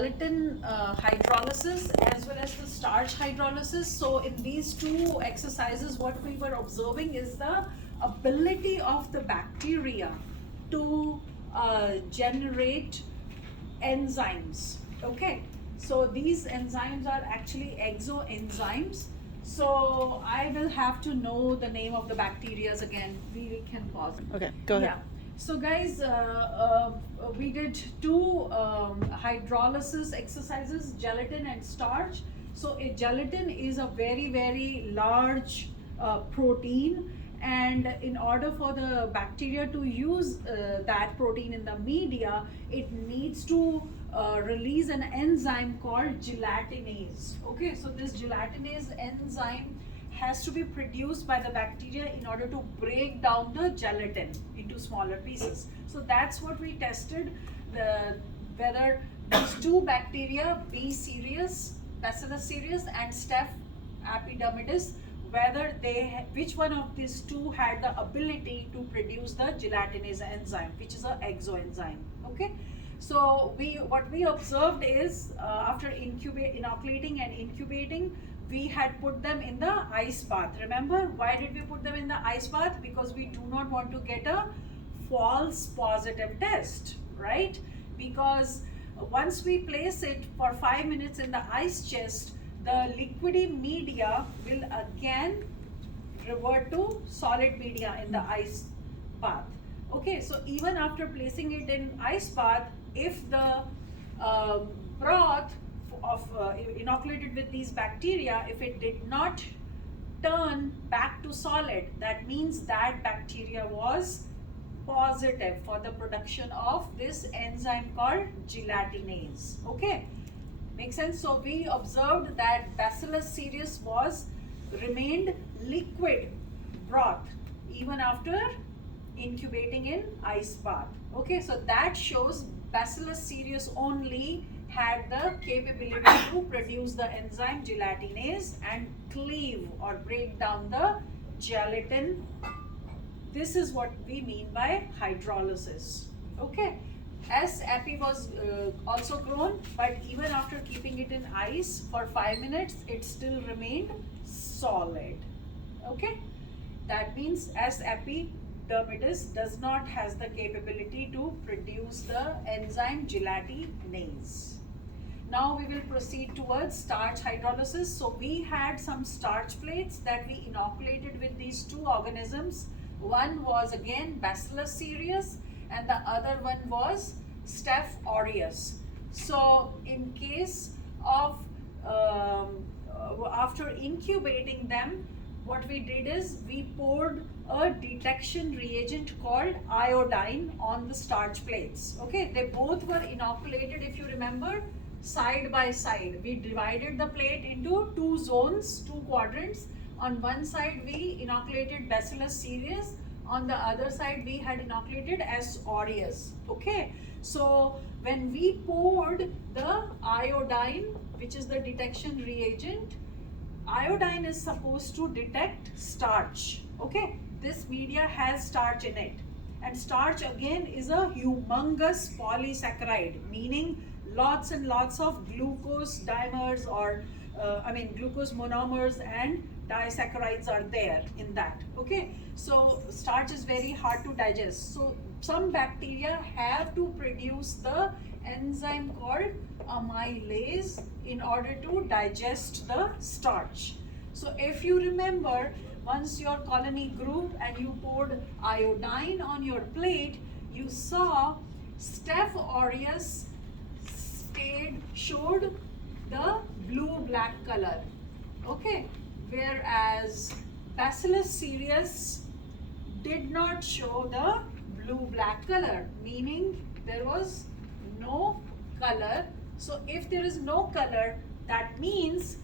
Gelatin hydrolysis as well as the starch hydrolysis. So in these two exercises, what we were observing is the ability of the bacteria to generate enzymes. Okay, so these enzymes are actually exoenzymes. So I will have to know the name of the bacterias again. We can pause. Okay, go ahead. Yeah. So guys, we did two hydrolysis exercises, gelatin and starch. So a gelatin is a very large protein, and in order for the bacteria to use that protein in the media, it needs to release an enzyme called gelatinase. Okay, so this gelatinase enzyme has to be produced by the bacteria in order to break down the gelatin into smaller pieces. So that's what we tested, whether these two bacteria, B. cereus, Bacillus cereus, and Staph epidermidis, whether which one of these two had the ability to produce the gelatinase enzyme, which is an exoenzyme. Okay, so what we observed is after inoculating and incubating, we had put them in the ice bath. Remember, why did we put them in the ice bath? Because we do not want to get a false positive test, right? Because once we place it for 5 minutes in the ice chest, the liquidy media will again revert to solid media in the ice bath. Okay, so even after placing it in ice bath, if the broth of inoculated with these bacteria, if it did not turn back to solid, that means that bacteria was positive for the production of this enzyme called gelatinase. Okay, make sense? So we observed that Bacillus cereus remained liquid broth even after incubating in ice bath. Okay, so that shows Bacillus cereus only had the capability to produce the enzyme gelatinase and cleave or break down the gelatin. This is what we mean by hydrolysis. Okay, S. epi was also grown, but even after keeping it in ice for 5 minutes, it still remained solid. Okay, that means S. epidermidis does not has the capability to produce the enzyme gelatinase. Now we will proceed towards starch hydrolysis. So we had some starch plates that we inoculated with these two organisms. One was again Bacillus cereus and the other one was Staph aureus. So in case of after incubating them, what we did is we poured a detection reagent called iodine on the starch plates. Okay, they both were inoculated, if you remember, side by side. We divided the plate into two zones, two quadrants. On one side we inoculated Bacillus cereus, on the other side we had inoculated S. aureus. Okay, so when we poured the iodine, which is the detection reagent, iodine is supposed to detect starch. Okay, this media has starch in it, and starch again is a humongous polysaccharide, meaning lots and lots of glucose dimers or glucose monomers and disaccharides are there in that. Okay, so starch is very hard to digest. So some bacteria have to produce the enzyme called amylase in order to digest the starch. So if you remember, once your colony grew and you poured iodine on your plate, you saw Staph aureus showed the blue-black color. Okay, whereas Bacillus cereus did not show the blue-black color, meaning there was no color. So if there is no color, that means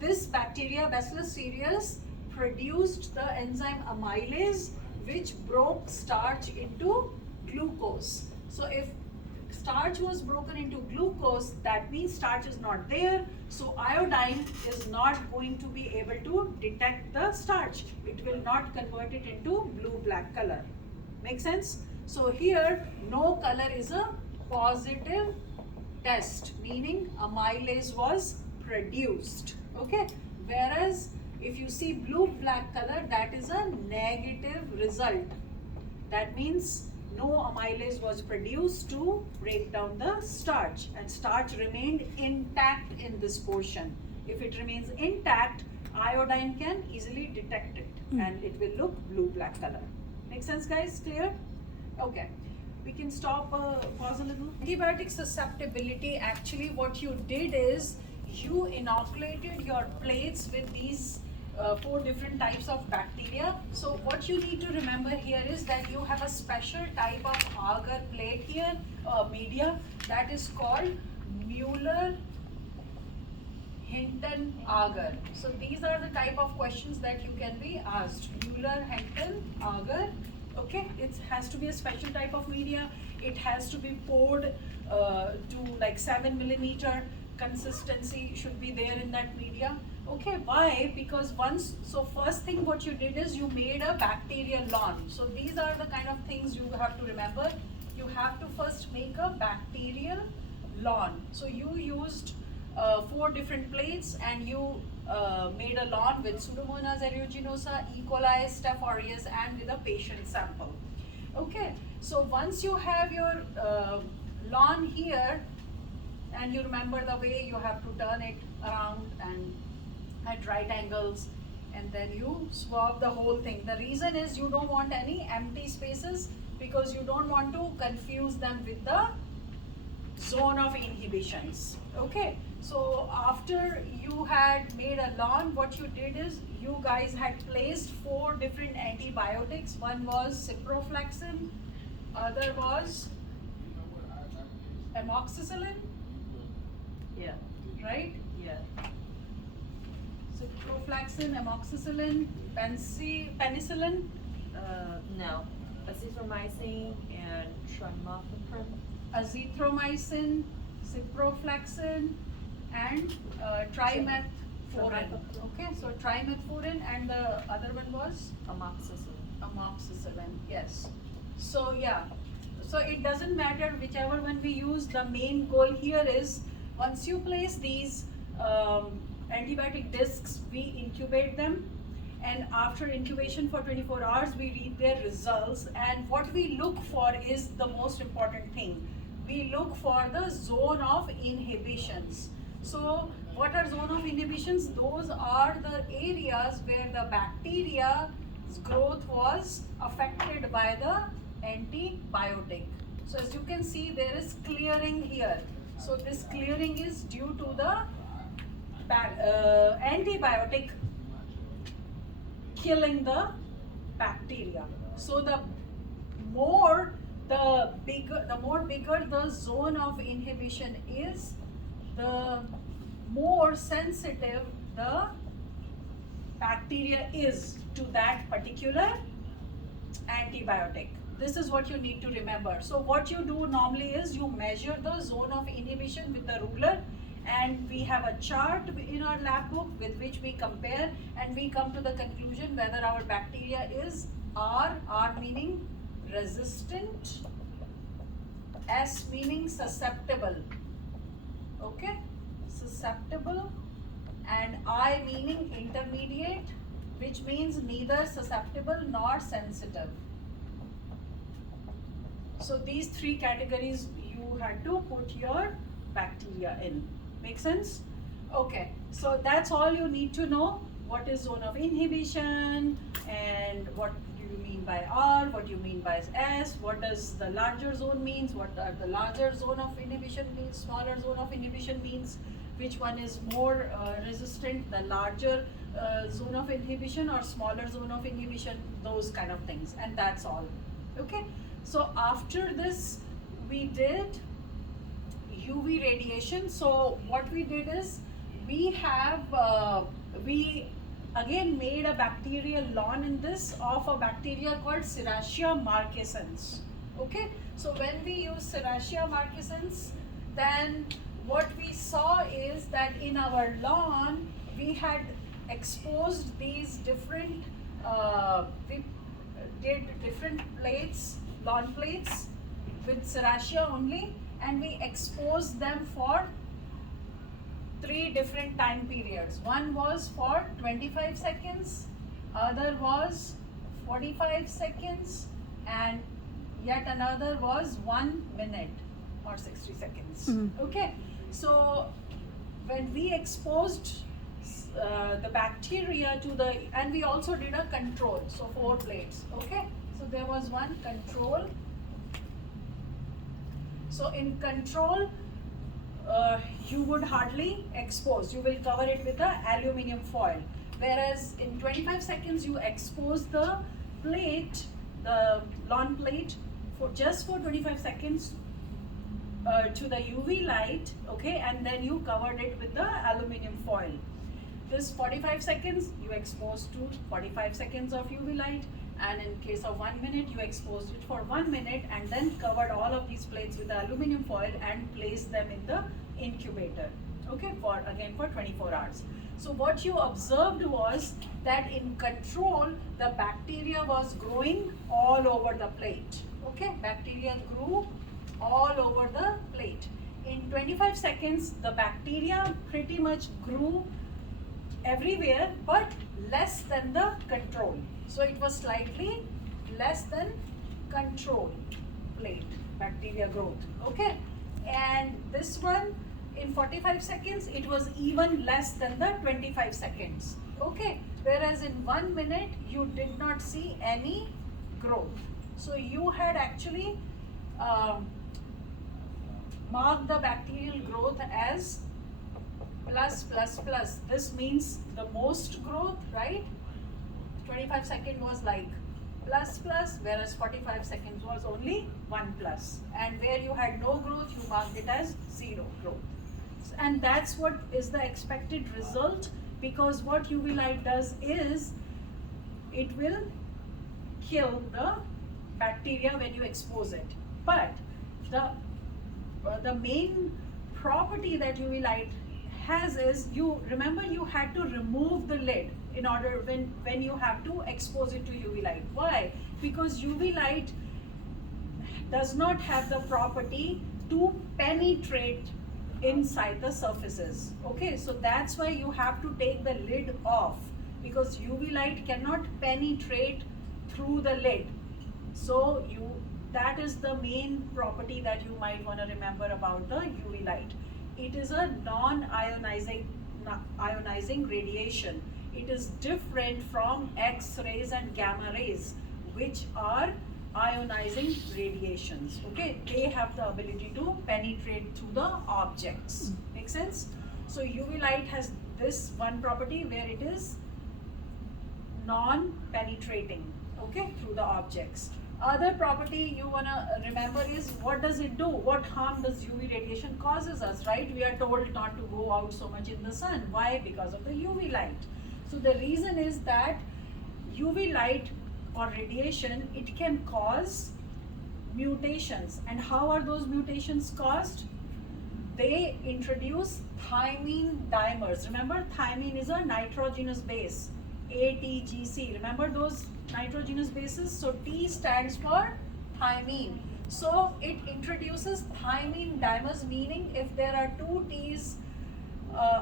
this bacteria, Bacillus cereus, produced the enzyme amylase, which broke starch into glucose. So if starch was broken into glucose, that means starch is not there. So iodine is not going to be able to detect the starch. It will not convert it into blue-black color. Make sense? So here, no color is a positive test, meaning amylase was produced. Okay, whereas if you see blue black color, that is a negative result. That means no amylase was produced to break down the starch, and starch remained intact in this portion. If it remains intact, iodine can easily detect it and it will look blue black color. Make sense, guys? Clear? Okay. We can stop, pause a little. Antibiotic susceptibility, actually what you did is you inoculated your plates with these 4 different types of bacteria. So what you need to remember here is that you have a special type of agar plate here, media, that is called Mueller-Hinton agar. So these are the type of questions that you can be asked. Mueller-Hinton agar. Okay, it has to be a special type of media. It has to be poured to like 7 millimeter consistency should be there in that media. Okay, why? Because first thing what you did is you made a bacterial lawn. So these are the kind of things you have to remember. You have to first make a bacterial lawn. So you used 4 different plates and you made a lawn with Pseudomonas aeruginosa, E. coli, Staph aureus, and with a patient sample. Okay, so once you have your lawn here, and you remember the way you have to turn it around and at right angles, and then you swab the whole thing. The reason is you don't want any empty spaces because you don't want to confuse them with the zone of inhibitions. Okay, so after you had made a lawn, what you did is you guys had placed 4 different antibiotics. One was ciprofloxacin, other was amoxicillin. Yeah. Right? Yeah. Ciprofloxacin, amoxicillin, penicillin. No. Azithromycin and trimethoprim. Azithromycin, ciprofloxacin, and trimethoprim. Okay, so trimethoprim, and the other one was amoxicillin. Yes. So yeah. So it doesn't matter whichever one we use. The main goal here is once you place these antibiotic discs, we incubate them, and after incubation for 24 hours, we read their results. And what we look for is the most important thing. We look for the zone of inhibitions. So what are zone of inhibitions? Those are the areas where the bacteria's growth was affected by the antibiotic. So as you can see, there is clearing here. So this clearing is due to the antibiotic killing the bacteria. So the more bigger the zone of inhibition is, the more sensitive the bacteria is to that particular antibiotic. This is what you need to remember. So what you do normally is you measure the zone of inhibition with the ruler, and we have a chart in our lab book with which we compare, and we come to the conclusion whether our bacteria is R meaning resistant, S meaning susceptible, okay, susceptible, and I meaning intermediate, which means neither susceptible nor sensitive. So these 3 categories you had to put your bacteria in. Make sense? Okay, so that's all you need to know. What is zone of inhibition, and what do you mean by R, what do you mean by S, what does the larger zone means, what are the larger zone of inhibition means, smaller zone of inhibition means, which one is more resistant, the larger zone of inhibition or smaller zone of inhibition, those kind of things, and that's all. Okay, so after this we did UV radiation. So what we did is we again made a bacterial lawn in this of a bacteria called Serratia marcescens. Okay, so when we use Serratia marcescens, then what we saw is that in our lawn we had exposed these different we did different plates, lawn plates with Serratia only, and we exposed them for 3 different time periods. One was for 25 seconds, other was 45 seconds, and yet another was 1 minute or 60 seconds. Okay, so when we exposed the bacteria to the, and we also did a control, so 4 plates. Okay, so there was one control. So in control, you would hardly expose, you will cover it with a aluminium foil, whereas in 25 seconds you expose the plate, the lawn plate, for just for 25 seconds to the UV light, okay, and then you covered it with the aluminium foil. This 45 seconds you exposed to 45 seconds of UV light, and in case of 1 minute you exposed it for 1 minute, and then covered all of these plates with the aluminium foil and placed them in the incubator, okay, for again for 24 hours. So what you observed was that in control the bacteria was growing all over the plate, okay, bacteria grew all over the plate. In 25 seconds the bacteria pretty much grew everywhere but less than the control. So it was slightly less than control plate bacteria growth, okay, and this one in 45 seconds it was even less than the 25 seconds, okay, whereas in 1 minute you did not see any growth. So you had actually marked the bacterial growth as plus plus plus. This means the most growth, right? 25 seconds was like plus plus, whereas 45 seconds was only 1 plus, and where you had no growth you marked it as 0 growth. And that's what is the expected result, because what UV light does is it will kill the bacteria when you expose it. But the main property that UV light has is, you remember you had to remove the lid in order when you have to expose it to UV light. Why? Because UV light does not have the property to penetrate inside the surfaces, okay, so that's why you have to take the lid off, because UV light cannot penetrate through the lid. So that is the main property that you might want to remember about the UV light. It is a non-ionizing radiation. It is different from X-rays and gamma rays, which are ionizing radiations, okay, they have the ability to penetrate through the objects. Make sense? So UV light has this one property where it is non-penetrating, okay, through the objects. Other property you wanna remember is, what does it do? What harm does UV radiation causes us, right? We are told not to go out so much in the sun. Why? Because of the UV light. So the reason is that UV light or radiation, it can cause mutations. And how are those mutations caused? They introduce thymine dimers. Remember, thymine is a nitrogenous base, ATGC. Remember those nitrogenous bases? So T stands for thymine. So it introduces thymine dimers, meaning if there are 2 T's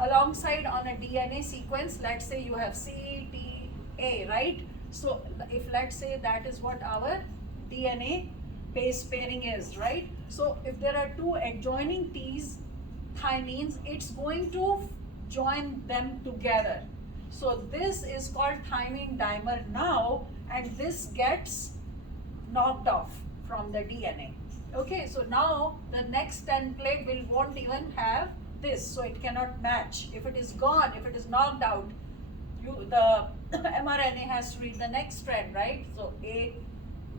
alongside on a DNA sequence, let's say you have C, T, A, right? So if let's say that is what our DNA base pairing is, right? So if there are 2 adjoining T's, thymines, it's going to join them together. So this is called thymine dimer now, and this gets knocked off from the DNA. Okay, so now the next 10 plate won't even have this, so it cannot match. If it is gone, if it is knocked out, the mRNA has to read the next strand, right? So A,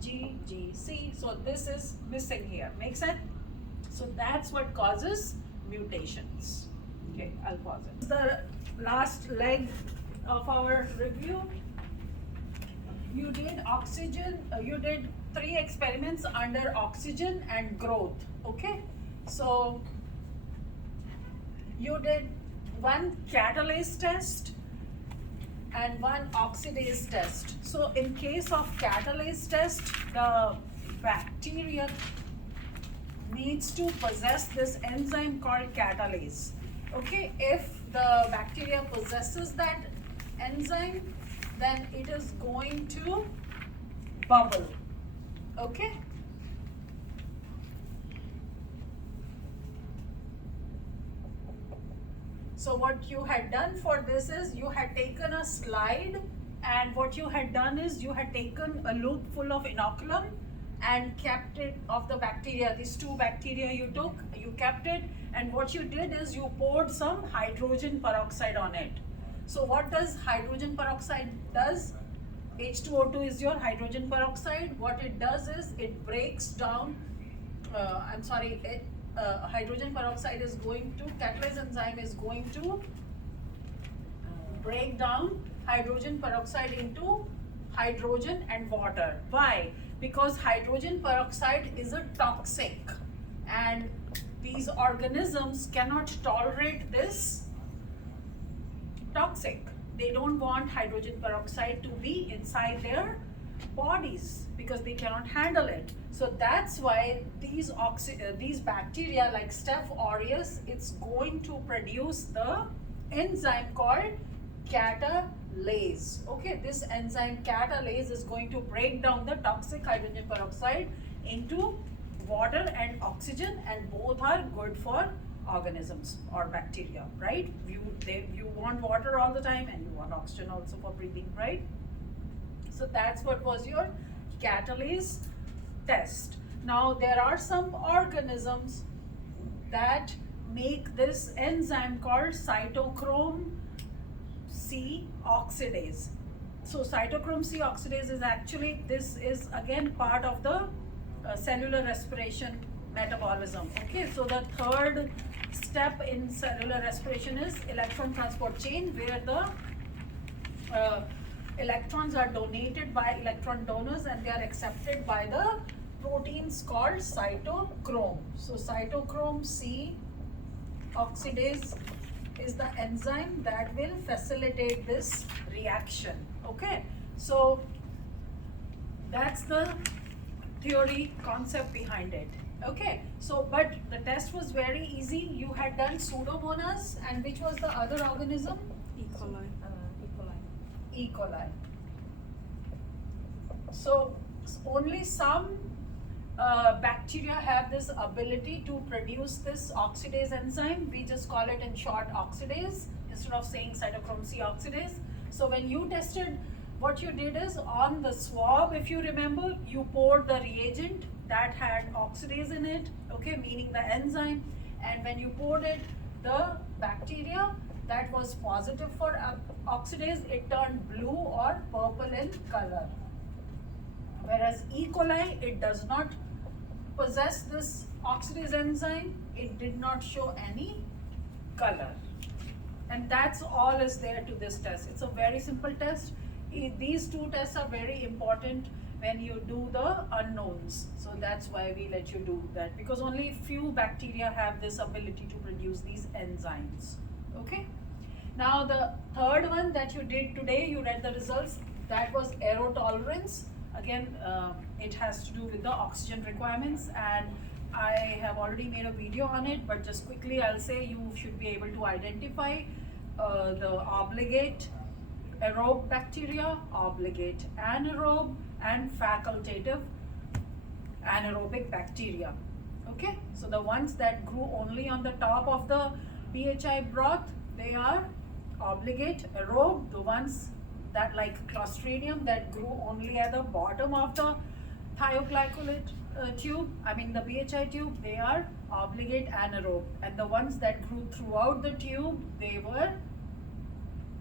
G, G, C. So this is missing here. Make sense? So that's what causes mutations. Okay, I'll pause it. The last leg of our review. You did oxygen. You did 3 experiments under oxygen and growth. Okay, so you did 1 catalase test and 1 oxidase test. So in case of catalase test, the bacteria needs to possess this enzyme called catalase. Okay, if the bacteria possesses that enzyme, then it is going to bubble. Okay. So what you had done for this is you had taken a slide, and what you had done is you had taken a loop full of inoculum and kept it of the bacteria. These two bacteria you took, you kept it, and what you did is you poured some hydrogen peroxide on it. So what does hydrogen peroxide does? H2O2 is your hydrogen peroxide. What it does is it breaks down, hydrogen peroxide is going to, catalase enzyme is going to break down hydrogen peroxide into hydrogen and water. Why? Because hydrogen peroxide is a toxic, and these organisms cannot tolerate this toxic. They don't want hydrogen peroxide to be inside their bodies because they cannot handle it. So that's why these bacteria like Staph aureus, it's going to produce the enzyme called catalase. Okay, this enzyme catalase is going to break down the toxic hydrogen peroxide into water and oxygen, and both are good for organisms or bacteria, right? You want water all the time, and you want oxygen also for breathing, right? So that's what was your catalase test. Now there are some organisms that make this enzyme called cytochrome C oxidase. So cytochrome C oxidase is actually, this is again part of the cellular respiration metabolism. Okay, so the third step in cellular respiration is electron transport chain, where the electrons are donated by electron donors and they are accepted by the proteins called cytochrome. So cytochrome C oxidase is the enzyme that will facilitate this reaction. Okay, so that's the theory concept behind it. Okay, so but the test was very easy. You had done Pseudomonas, and which was the other organism? E. coli. E. coli. So only some bacteria have this ability to produce this oxidase enzyme. We just call it in short oxidase instead of saying cytochrome C oxidase. So when you tested, what you did is on the swab, if you remember, you poured the reagent that had oxidase in it, okay, meaning the enzyme, and when you poured it, the bacteria that was positive for oxidase, it turned blue or purple in color. Whereas E. coli, it does not possess this oxidase enzyme, it did not show any color. And that's all is there to this test. It's a very simple test. These two tests are very important when you do the unknowns. So that's why we let you do that, because only few bacteria have this ability to produce these enzymes. Okay. Now the third one that you did today, you read the results, that was aerotolerance. Again, it has to do with the oxygen requirements, and I have already made a video on it, but just quickly I'll say you should be able to identify the obligate aerobe bacteria, obligate anaerobe, and facultative anaerobic bacteria. Okay, so the ones that grew only on the top of the BHI broth, they are obligate aerobe. The ones that like Clostridium that grew only at the bottom of the thioglycolate tube, the BHI tube, they are obligate anaerobe. And the ones that grew throughout the tube, they were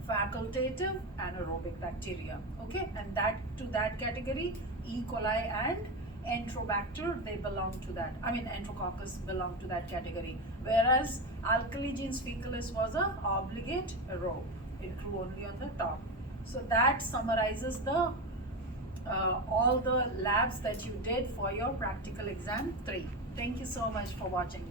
facultative anaerobic bacteria. Okay, and that to that category, E. coli and Enterobacter, they belong to that. Enterococcus belong to that category. Whereas Alkali genes faecalis was a obligate aerobe. It grew only on the top. So that summarizes the all the labs that you did for your practical exam 3. Thank you so much for watching.